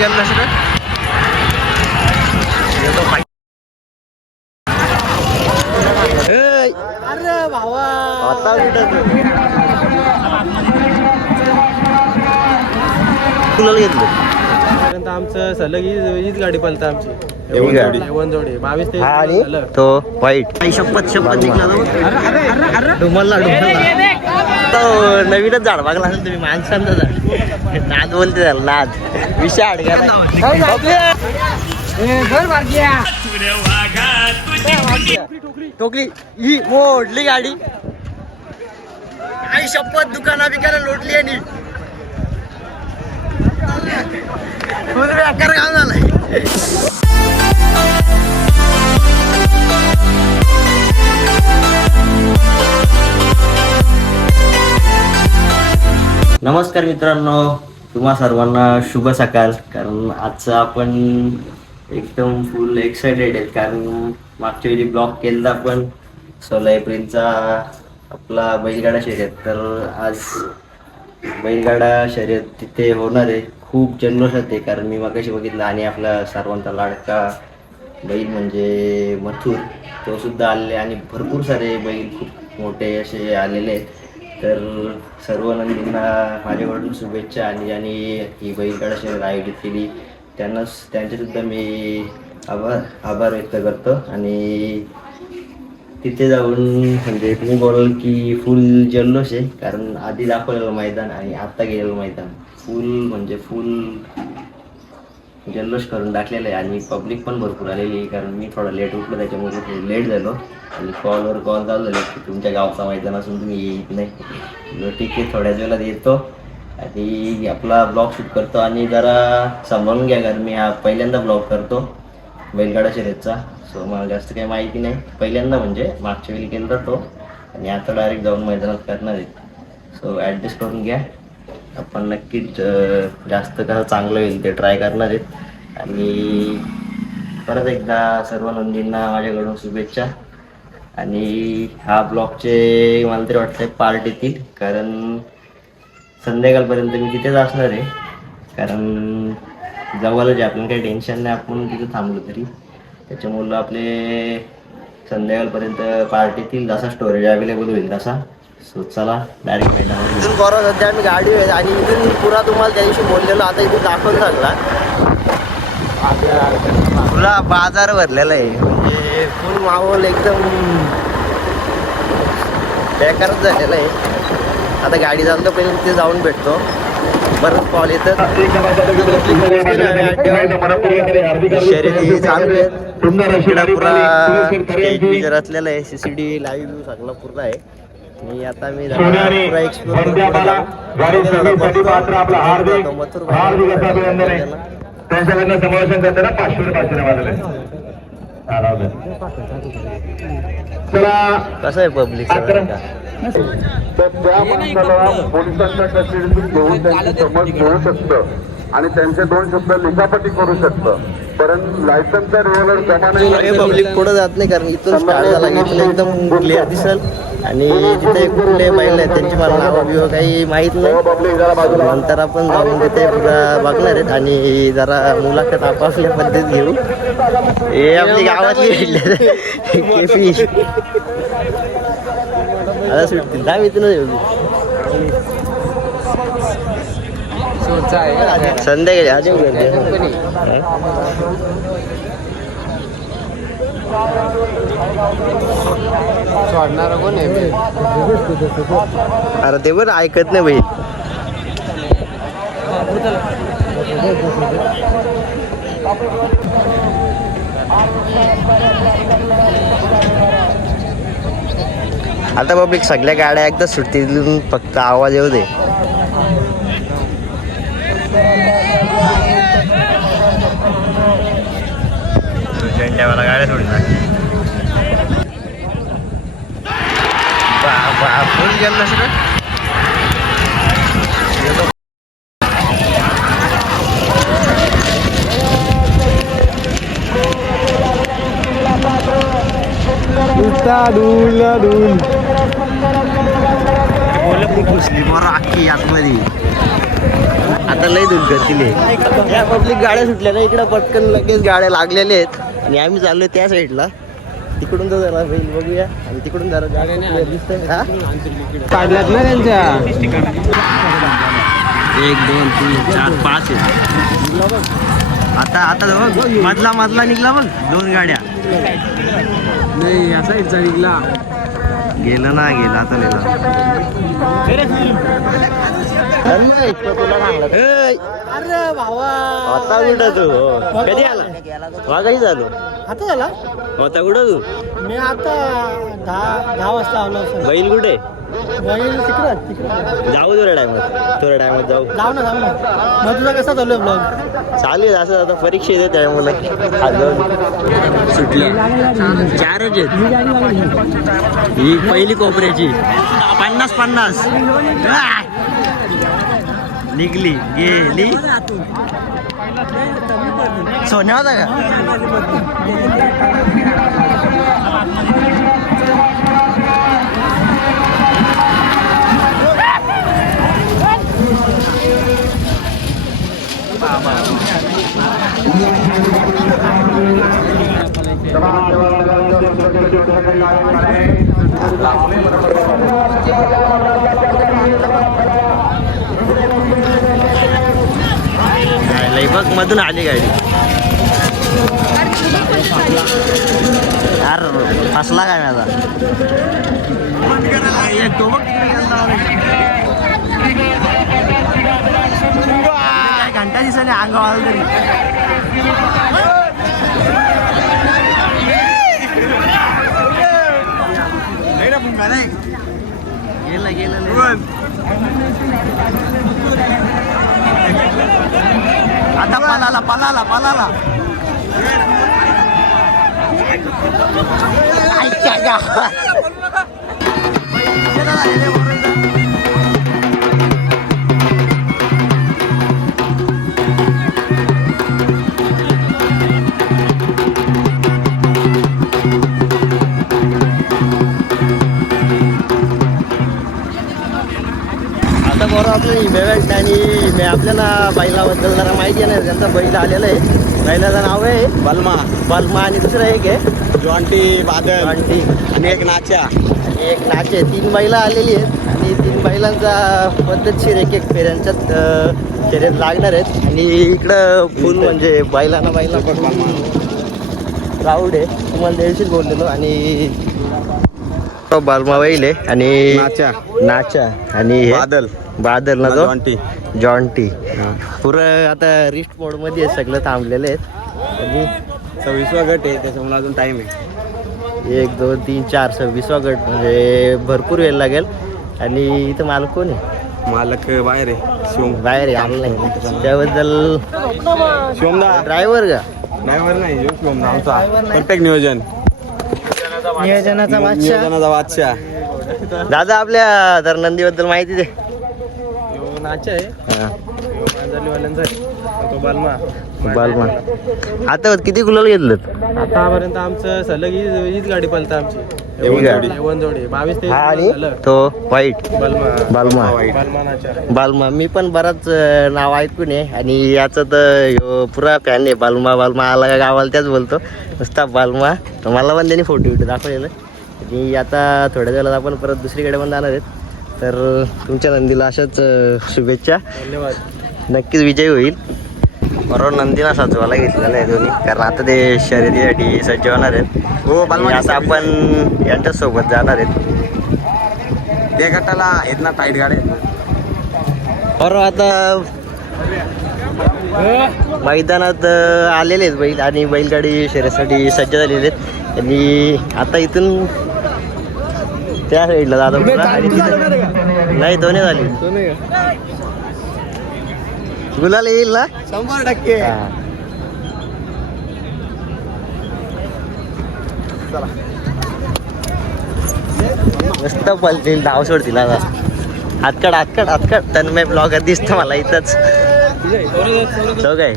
जल्लोष रे. अरे भावा आता कुणाला घेतलं आमचं सलग हीच गाडी पळतं आमची. वनजोडी 22-23 झालं. तो वाईट शपथ जिंकला तुम्हाला नवीनच झाड बघ लागेल तुम्ही माणसांचा झाड नाद बोलते झालं नाद विषय अडगायला टोकली ही मोडली गाडी आई शपथ दुकाना बिकाना लोटली आणि फुल बेकार काम झालाय. नमस्कार मित्रांनो, तुम्हा सर्वांना शुभ सकाळ. कारण आजचं आपण एकदम फुल एक्सायटेड आहे कारण मागच्या वेळी ब्लॉग केला आपण 16 एप्रिलचा आपला बैलगाडा शर्यत. तर आज बैलगाडा शर्यत तिथे होणार आहे. खूप जल्लोषात आहे कारण मी मगाशी बघितलं आणि आपला सर्वांचा लाडका बैल म्हणजे मथुर तो सुद्धा आलेले आणि भरपूर सारे बैल खूप मोठे असे आलेले आहेत. तर सर्व नंदींना माझ्याकडून शुभेच्छा आणि ज्यांनी ही बैलगाडा शर्यत आयोजित केली त्यांचेसुद्धा मी आभार व्यक्त करतो. आणि तिथे जाऊन म्हणजे तुम्ही बोलाल की फुल जल्लोष आहे कारण आधी दाखवलेलं मैदान आणि आत्ता गेलेलं मैदान फुल जल्लोष करून टाकलेलं आहे. आणि पब्लिक पण भरपूर आलेली आहे कारण मी थोडा लेट उठलो त्याच्यामुळे थोडं लेट झालो आणि कॉलवर कॉल चालू झाले की तुमच्या गावचा मैदान असून तुम्ही येत नाही. ठीक आहे थोड्याच वेळात येतो आणि आपला ब्लॉग शूट करतो आणि जरा सांभाळून घ्या कारण मी हा पहिल्यांदा ब्लॉग करतो बैलगाडा शर्यतचा. सो मला जास्त काही माहिती नाही. पहिल्यांदा म्हणजे मागच्या वेळी केला तो आणि आता डायरेक्ट जाऊन मैदानात करणार आहे. सो ॲडजस्ट करून घ्या. आपण नक्कीच जास्त कसं चांगलं होईल ते ट्राय करणार आहेत. आणि परत एकदा सर्व नंदींना माझ्याकडून शुभेच्छा. आणि हा ब्लॉगचे मला तरी वाटतं पार्ट येतील कारण संध्याकाळपर्यंत मी तिथेच असणार आहे कारण जवळच आपल्याला काही टेन्शन नाही आपण तिथं थांबलो तरी त्याच्यामुळं आपले संध्याकाळपर्यंत पार्ट येतील जसा स्टोरेज अवेलेबल होईल तसा. सो चला डायरेक्ट मैदानावर. इथून बरोबर सध्या आम्ही गाडी आहे आणि इथून पुरा तुम्हाला त्या दिवशी बोललेलो आता इथून दाखवून लागला पुरा बाजार भरलेला आहे म्हणजे फुल माहोल एकदम बेकारच झालेला आहे. आता गाडी चालतो पहिले तिथे जाऊन भेटतो. बरंच कॉल येतात शर्यती चालू आहेत पुरा स्टेज रचलेला आहे. CCTV लाईव्ह व्ह्यू सगळा पूर्ण आहे. मी आता पुरा एक्सप्लोर त्यांच्याकडनं समावेशन करताना 500 कसं आहे पब्लिक तर त्या माणसाला पोलिसांच्या कस्टडीतून घेऊन त्यांची समज मिळू शकतं आणि त्यांचे 2 शब्द लिखापटी करू शकतं. परंतु लायसन्सचा रिव्हॉल्वर जमा नाही. पब्लिक पुढे जात नाही कारण इथून स्टार्ट झाला की एकदम क्लिअर दिसेल आणि तिथे कुठले बैल आहेत त्यांची मला नावं बिवं काही माहीत नाही. नंतर आपण जाऊन तिथे पुरा बघणार आहेत आणि जरा मुलाखत आपापल्या पद्धतीत घेऊ. हे आपली गावातली भेटले केफी आता सुटतील दहा इथूनच येऊ संध्याकाळी अजून सोडणार कोण आहे. अरे ते पण ऐकत नाही भाई. आता पब्लिक सगळ्या गाड्या एकदा सुटतील फक्त आवाज येऊ दे. झेंड्यावाला गाड्या सोडणार फुल जल्लोष रे. घुसली मग आखी आतमध्ये आता लई दूर करतील या पब्लिक गाड्या सुटल्या ना इकडं पटकन लगेच गाड्या लागलेल्या आहेत आणि आम्ही चाललोय त्या साईडला तिकडून तर जरा बैल बघूया आणि तिकडून जरा गाड्या दिसतंय हा काढल्यात ना त्यांच्या 1 2 3 4 5 आहेत आता आता बघ मधला निघला बघ 2 गाड्या नाही या साईडचा निघला गेला आता नेला अरे भावा आता कुठं तू कधी आला वाघही झालो आता झाला होता कुठं तू मी आता 10 वाजता आलो असेल बैल कुठे बैल तिकडं जाऊ थोड्या टायमात जाऊ जाऊ ना मग तुझा कसा चालू आहे ब्लॉग चालेल असं आता परीक्षा येते त्यामुळे सुटलं 4च आहेत ही पहिली कोपऱ्याची 50 निघली गेली सोन्या होता का बघ मधून आली गाडी यार फसला काय माझा तो बघ घंटा दिसाने अंगावर तरी गेलं आता पलाला आता बरोबर आपलं इमेव्हेंट आणि आपल्याला बैलाबद्दल जरा माहिती आहे ना त्यांचा बैल आलेला आहे बैलाचं नाव आहे बलमा आणि दुसरं एक आहे जॉन्टी बादल जॉन्टी आणि एक नाच्या आणि एक नाचे 3 बैला आलेली आहेत आणि 3 बैलांचा पद्धतशीर एक फेऱ्यांच्यात शर्यत लागणार आहेत आणि इकडं फुल म्हणजे बैलांना राऊड आहे तुम्हाला दिवशीच बोललेलो आणि बालमा बैल आहे आणि नाचा आणि बादल ना जॉन्टी पुरं आता रिस्ट मोड मध्ये सगळं थांबलेले आहेत आणि 26वा गट आहे त्याच्यामुळे अजून टाइम आहे 1 2 3 4 26वा गट म्हणजे भरपूर वेळ लागेल आणि इथं मालक कोण आहे मालक बाहेर आहे बाहेर आहे आलं नाही त्याबद्दल शिवमदा ड्रायव्हर का ड्रायव्हर नाही शिवमदा आमचा परफेक्ट नियोजनाचा बादशाह दादा आपल्या तर नंदीबद्दल माहिती दे नाचा आहे तो बालमा आता किती गुलाल घेतलं आतापर्यंत आमचं सलग हीच गाडी पळतं आमची जोडी 22 हा आणि तो वाईट बालमा बालमा मी पण बराच नाव ऐकून आहे आणि याचं तर पुरा फॅन आहे बालमा आला का गावाला त्याच बोलतो नुसता बालमा तर मला पण त्यांनी फोटो दाखवलेलं आणि आता थोड्या वेळात आपण परत दुसरीकडे पण जाणार आहेत तर तुमच्या नंदीला अशाच शुभेच्छा धन्यवाद नक्कीच विजय होईल बरोबर नंदीला साजवायला घेतलेलं आहे दोन्ही कारण आता ते शर्यतीसाठी सज्ज होणार आहेत हो आता आपण यांच्यासोबत जाणार आहेत त्या गटाला आहेत ना टाईट गाड्या बरोबर आता मैदानात आलेले आहेत बैल आणि बैलगाडी शर्यतीसाठी सज्ज झालेले आहेत आणि आता इथून त्या साईडला जातो नाही दोन्ही झाली गुलाल येईल ना 100% मस्त पलतील धाव सोडतील आता हातकड तन्मय ब्लॉगर दिसतं मला इथंच तो काय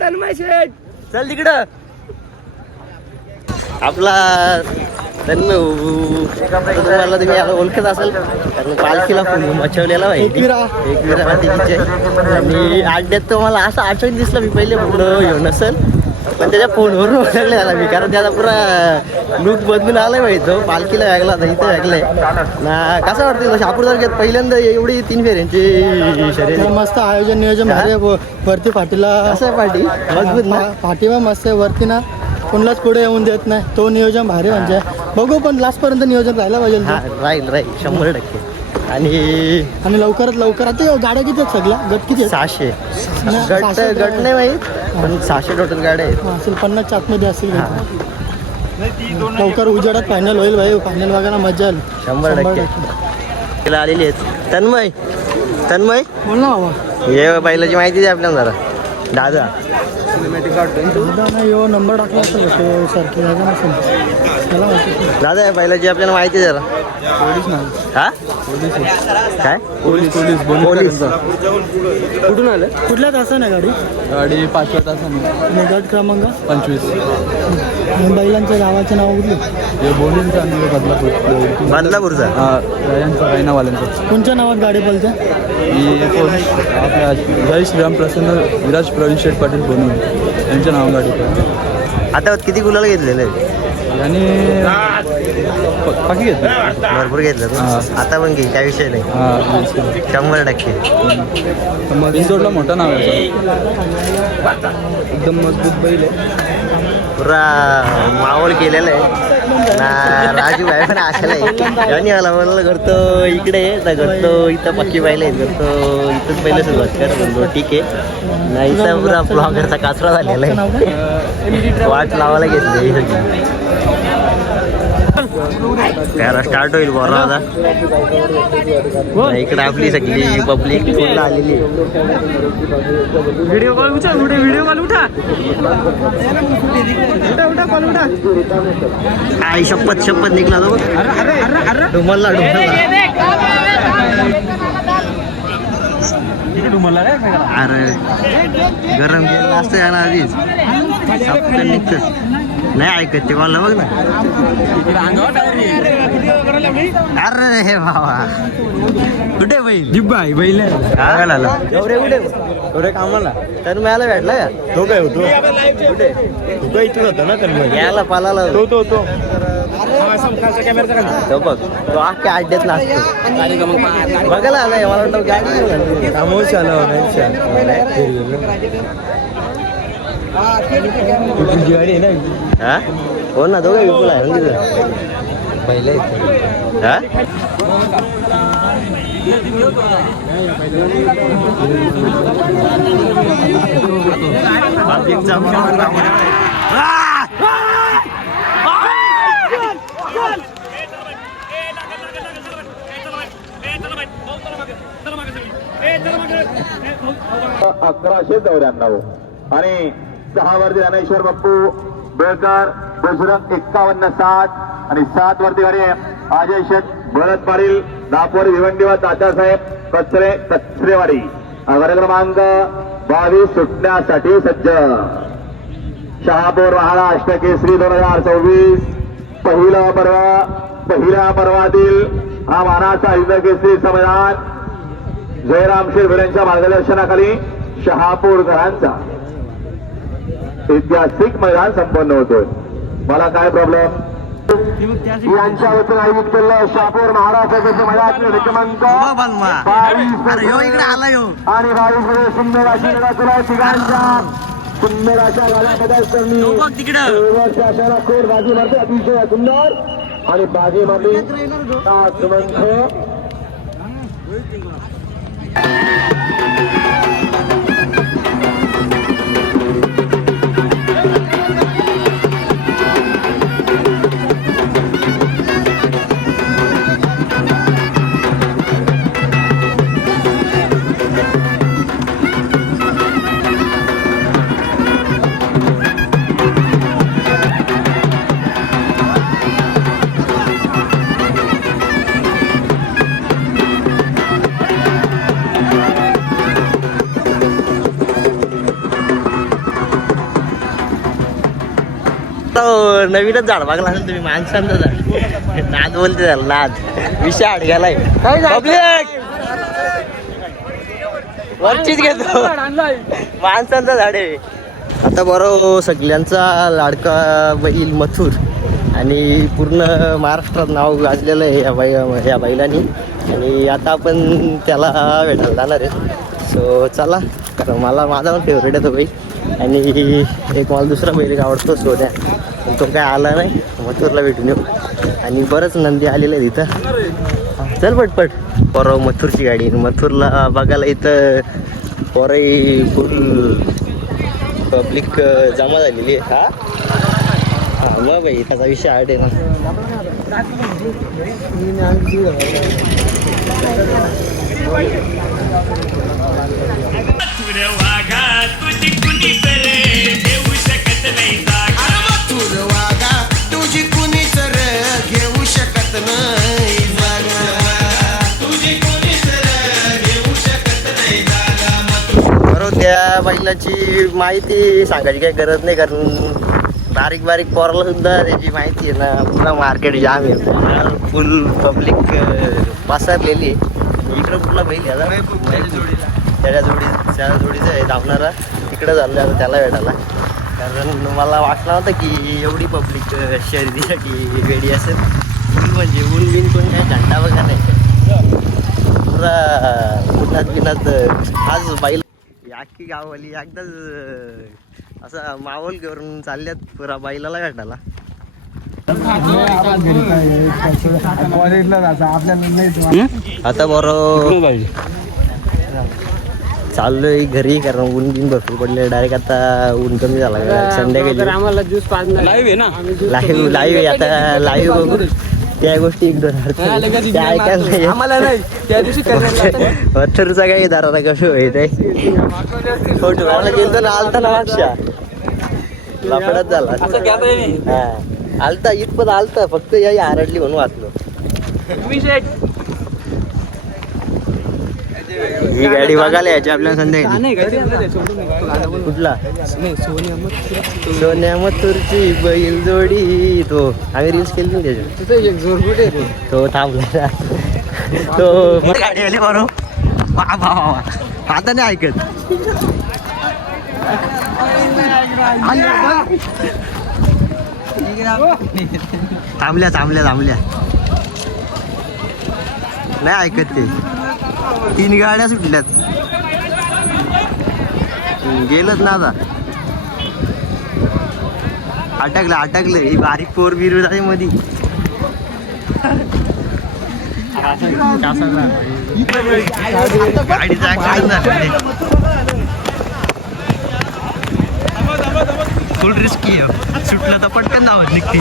तन्मय शेठ चल तिकडं आपला तन्मय तुम्हाला तुम्ही याला ओळखत असेल कारण पालखीला मचवलेला माहिती एकविरा मातिकीचे आणि अड्ड्यात तो मला असं आठवण दिसलं मी पहिले पुढं येऊ नसेल पण त्याच्या फोनवरून ओळखले आला मी कारण त्याचा पुरा लुक बदलून आलाय माहिती तो पालखीला वेगला होता इथं वेगलाय ना कसं वाटतं शापूर तालुक्यात पहिल्यांदा एवढी 3 फेऱ्यांची शर्यत मस्त आयोजन नियोजन भारी आहे. वरती पाठीला कसं आहे पाठी मजबूत ना पाठीमा मस्त आहे. वरती ना कोणालाच पुढे येऊन देत नाही तो नियोजन भारी म्हणजे बघू पण लास्ट पर्यंत नियोजन राहायला पाहिजे हा राहील 100% आणि लवकरात लवकर आता गाड्या किती आहेत सगळ्या गट किती आहेत 600 गट नाही माहीत पण 600 टोटल गाड्या आहेत असेल 50च्या आतमध्ये असेल लवकर उजेडात फायनल होईल भाई फायनल बघायला मजा आली 100% आलेली आहेत तन्मय बोल ना बाबा ये बैलाची माहिती द्या आपल्याला जरा दादा नाही नंबर टाकला असेल सारखी जागा नसेल मला माहिती दादा या बैलाची आपल्याला माहिती जरा पोलीस नाही हा काय पोलीस कुठून आलं कुठल्या तासाने गाडी 5व्या तासाने आणि गट क्रमांक 25 आणि बैलांच्या गावाचे नाव कुठले हे बोलींचा आणि बदलापूर बदलापूरचा यांचा रायनावाल्यांचा कोणत्या नावात गाडी बोलते ही आपल्या जय श्रीराम प्रसन्न विराज प्रवीण शेठ पाटील बोनवले यांच्या नाव गाडी आता किती गुलाल घेतलेले आणि बाकी घेतलं भरपूर घेतलं तू आता पण घे काय विषय नाही 100% मग इंदोरला मोठं नाव आहे एकदम मजबूत बैल आहे पुरा माहोल केलेला आहे ना राजू भाई पण आशाला आहे आणि मला म्हणलं करतो इकडे तर करतो इथं पक्की पाहिलं आहे करतो इथंच पहिलं सुरुवात कर म्हणतो ठीक आहे नाही तर पुरा ब्लॉगरचा काचरा झालेला आहे वाट लावायला घेतली सगळी त्याला स्टार्ट होईल बरं आता इकडे आपली सगळी पब्लिक फुल आलेली व्हिडिओ कॉल उठा आई शपथ निघला तो डुमलला अरे गरम केलं असतं याला आधीच सपकन निघतच नाही ऐकत ते कॉलला बघ ना अरे हे बाबा कुठे बैल जिब्बा आहे बैल सांगायला आला कुठे कामाला तर मला भेटला का तो काय होतो कुठे तो इथून होता ना तर यायला पालाला तो तो बघ तो अख्ख्या अड्ड्यात लागतो बघायला आलाय मला वाटतं गाडी आमोश आला तुझी गाडी आहे ना हा हो ना दोघं विपुल आहे म्हणजे पहिलं हा अकराशे 94 आणि 6 वरती ज्ञानेश्वर बाप्पू बेळकर बजरंग 5160 आणि 7 वरती गाडी अजय शेठ भरत पाटील दापोरी भिवंडी व तात्यासाहेब कचरेवाडी आघाडी क्रमांक 22 सुटण्यासाठी सज्ज शहापूर महाडा अष्टकेसरी 2024 पहिल्या पर्वातील हा मानाचा अष्टकेसरी संमेलन जयराम शेठ यांच्या मार्गदर्शनाखाली शहापूरकरांचा ऐतिहासिक मैदान संपन्न होतोय मला काय प्रॉब्लेम यांच्या वतीने आयोजित केलेलं शहापूर महाराष्ट्राचं मैदान क्रमांक 22 आणि 22 मध्ये सुंदर अशी लढा तुला तिघांच्या सुंदर अशा गाड्यामध्ये अशाला खोर बाजी मारते अतिशय सुंदर आणि बाजी मारली क्रमांक आता नवीनच झाड बघला असेल तुम्ही, माणसांचं झाड. नाद बोलते त्याला, नाद. विषय आड गेलाय. पब्लिक वरचीच घेतो, माणसांचं झाड आहे. आता बरोबर सगळ्यांचा लाडका बैल मथुर, आणि पूर्ण महाराष्ट्रात नाव गाजलेलं आहे या बैलांनी. आणि आता आपण त्याला भेटायला जाणार आहे. सो चला, कारण माझा पण फेवरेट आहे तो बैल. आणि एक मला दुसरा बैल आवडतो सोन्या, पण तो काय आला नाही. मथुरला भेटून येऊ. आणि बरंच नंदी आलेलं आहे तिथं. चल पटपट. परवा मथुरची गाडी, मथुरला बघायला इथं पोरही फुल पब्लिक जमा झालेली आहे. हा बघ भाई, त्याचा विषय आड आहे ना. त्या बैलाची माहिती सांगायची काही गरज नाही, कारण बारीक बारीक पोराला सुद्धा त्याची माहिती आहे ना. पुन्हा मार्केट जाम आहे, फुल पब्लिक पसरलेली आहे. इकडं कुठला बैल त्याच्या जोडीचं आहे धावणारा, तिकडं झालं आता त्याला भेटायला. कारण मला वाटलं नव्हतं की एवढी पब्लिक शर्यतीसाठी वेडी असेल. म्हणजे ऊन बिन कोण काय झंडा बघा नाही, पुरा उन्हात बिनात. आज बैल अख्खी गाववाली एकदाच असं माहोल करून चालल्यात पुरा बैलाला भेटायला. आता बरोबर चाललोय घरी, कारण ऊन बिन भरपूर पडले. डायरेक्ट आता ऊन कमी झाला, संध्याकाळी आम्हाला ज्यूस पाजणार. लाईव्ह आहे आता, लाईव्ह बघू त्या गोष्टी एक दोन ऐकायला पत्थरचा काही दाराला कसं होईल फोटो गेलो ना, आलता ना मागच्या लफडाच झाला. आलता इथपत आलता, फक्त याही आरडली म्हणून वाचलो. ही गाडी बघायला यायची आपल्याला संध्याकाळी. कुठला सोन्या मथुरची बैल जोडी, तो आम्ही रील्स केली ना त्याच्यावर. तो थांबला तो गाडी आली बरोबर. वा आता नाही ऐकत. थांबल्या नाही ऐकत ते. 3 गाड्या सुटल्यात, गेलत ना आता. अटकलं ही बारीक पोर बिर आहे मधी. गाडीचा ऍक्सिडेंट झाला, फुल रिस्की आहे. सुटलं तर पटकन धावत निघते.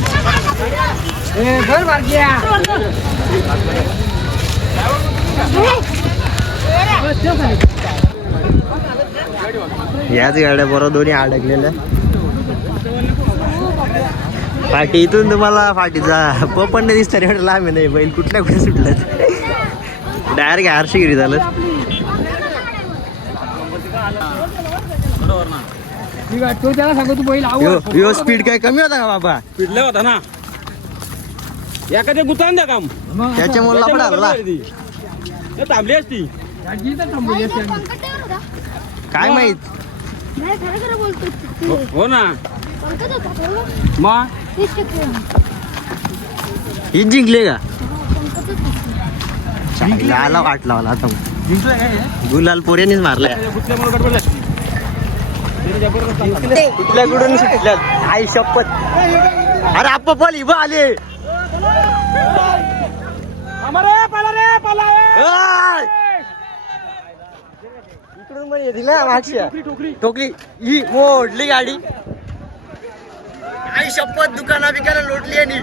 याच गाड्या बरोबर दोन्ही अडकलेल्या. फाटी इथून तुम्हाला फाटीचा पण नाही दिसतं, एवढं लांब नाही. बैल कुठल्या कुठे सुटलं, डायरेक्ट हर्षगिरी झालं. यो स्पीड काय कमी होता का बाबा? पिडले होता ना एखाद्या गुतान द्या काम, त्याच्यामुळे लफडा आला. थांबली असती. काय माहित. हो ना मग ही जिंकले का? आला वाटला मला आता. गुलाल पोऱ्यानेच मारलाय. कुठल्याकडून सुटल्या आई शपथ. अरे आप्पा बोल इबा आले. इकडून पण येतील ना मागच्या ठोकली ही मोडली गाडी. आई शपथ दुकाना बिकाना लोटली. आणि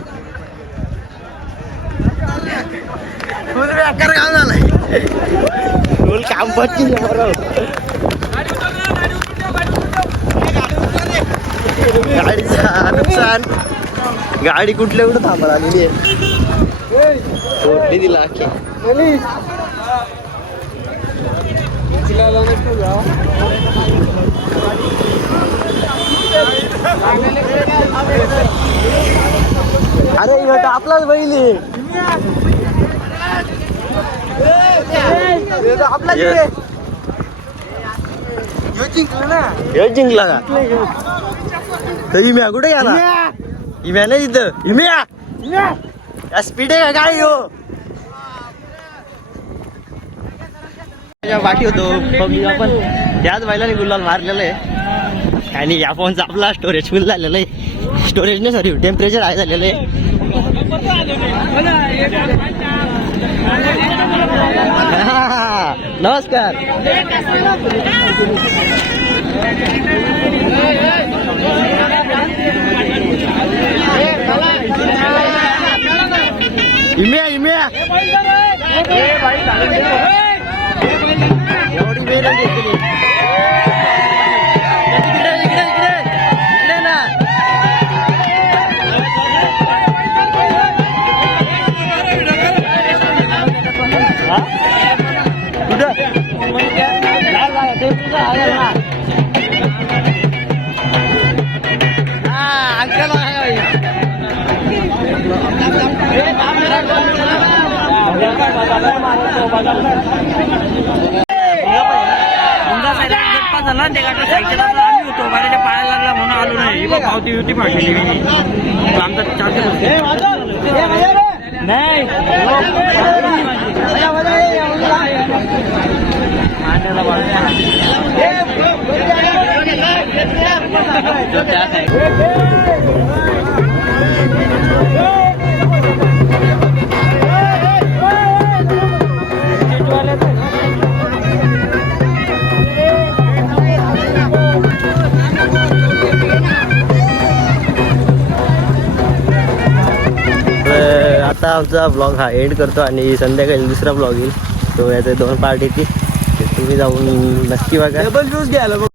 फुल बेकार काम झालाय. फुल काम पटकी गाडीचा नुकसान. गाडी कुठल्या कुठं थांबा आलेली आहे. सोडली दिला अख्खी. चिलाला नसतं जा. अरे ह्यो आपलाच बैल आहे. ह्यो जिंकला का तर इम्या कुठे गेला इम्या नाही इथं इम्या स्पीड आहे का काय ह्यो बाकी होतो आपण त्याच बैलाने गुलाल मारलेलं आहे आणि या फोनचा आपला स्टोरेज फुल झालेलं आहे स्टोरेज नाही सॉरी टेम्परेचर हाय झालेलं आहे नमस्कार इम्या इम्या एवढी वेळ घेतली इकडे ना पाया लागला म्हणून आलो नाही पावती होती फाटलेली आमचा आता आमचा ब्लॉग हा एंड करतो आणि संध्याकाळी दुसरा ब्लॉग येईल तो याचे 2 पार्ट येतील तुम्ही जाऊन नक्की बघा.